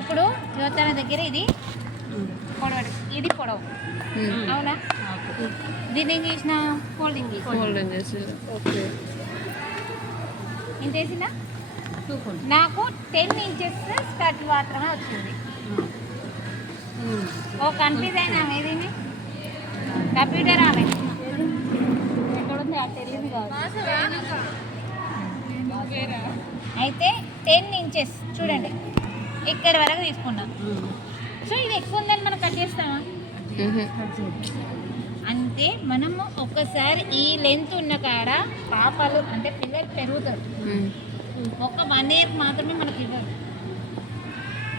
ఇప్పుడు యువతన దగ్గర ఇది పొడవడు ఇది పొడవు. అవునా? దీన్ని ఏం చేసిన? ఫోల్డింగ్ చేసిన. ఫోల్డింగ్ చేసి ఓకే. ఎంత వేసిన నాకు టెన్ ఇంచెస్ స్కర్ట్ మాత్రమే వచ్చింది. ఓ కన్ఫ్యూజ్ అయినా ఏది కంప్యూటర్ ఆమె. ఎక్కడుంది? అది తెలియదు కాదు అయితే టెన్ ఇంచెస్ చూడండి. ఇక్కడ వరకు తీసుకున్నాం. సో ఇది ఎక్కువ ఉందని మనం కట్ చేస్తామా? అంటే మనము ఒక్కసారి ఈ లెంత్ ఉన్న కాడ పాపలు అంటే పిల్లలు పెరుగుతారు. ఒక వన్ ఇయర్ మాత్రమే మనకి ఇవ్వరు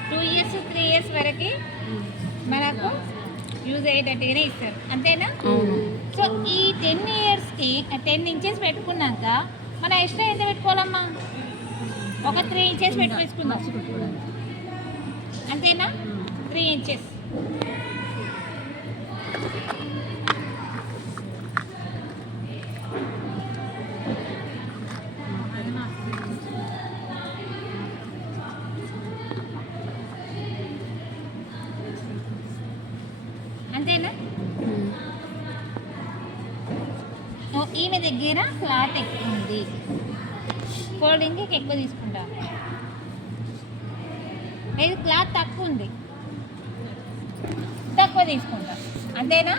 టూ ఇయర్స్ త్రీ ఇయర్స్ వరకు మనకు యూజ్ అయ్యేటట్టుగానే ఇస్తారు. అంతేనా? సో ఈ టెన్ ఇయర్స్కి టెన్ ఇంచెస్ పెట్టుకున్నాక మన ఎక్స్ట్రా ఎంత పెట్టుకోవాలమ్మా? ఒక త్రీ ఇంచెస్ పెట్టి వేసుకుందాం. అంతేనా? Three inches. అంతేనా? ఈమె దగ్గర క్లాత్ ఎక్కువ ఉంది. ఫోల్డింగ్ ఎక్కువ తీసుకుంటా. ఇది క్లాత్ తక్కువ ఉంది. తక్కువ తీసుకుంటా. అంతేనా?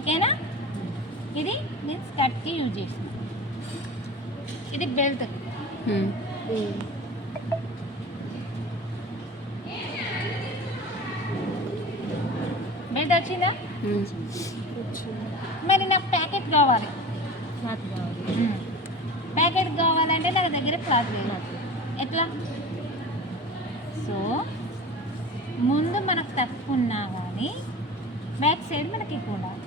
ఓకేనా? ఇది నేను స్కర్ట్కి యూజ్ చేసిన. ఇది బెల్ట్ బెల్ట్ వచ్చిందా? మరి నాకు ప్యాకెట్ కావాలి. ప్యాకెట్ కావాలంటే నాకు దగ్గర క్లాత్ లేదు. ఎట్లా? సో ముందు మనకు తక్కువ ఉన్నా కానీ బ్యాక్ సైడ్ మనకి ఎక్కువ ఉండాలి.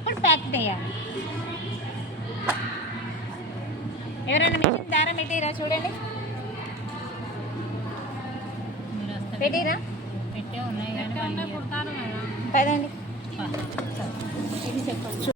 ఇప్పుడు ప్యాకెట్ వేయాలి ఎవరైనా మిషన్ దారం పెట్టిరా చూడండి. పెట్టిరా? పెట్టే ఉన్నాయి కానీ పదండి. చెప్పండి.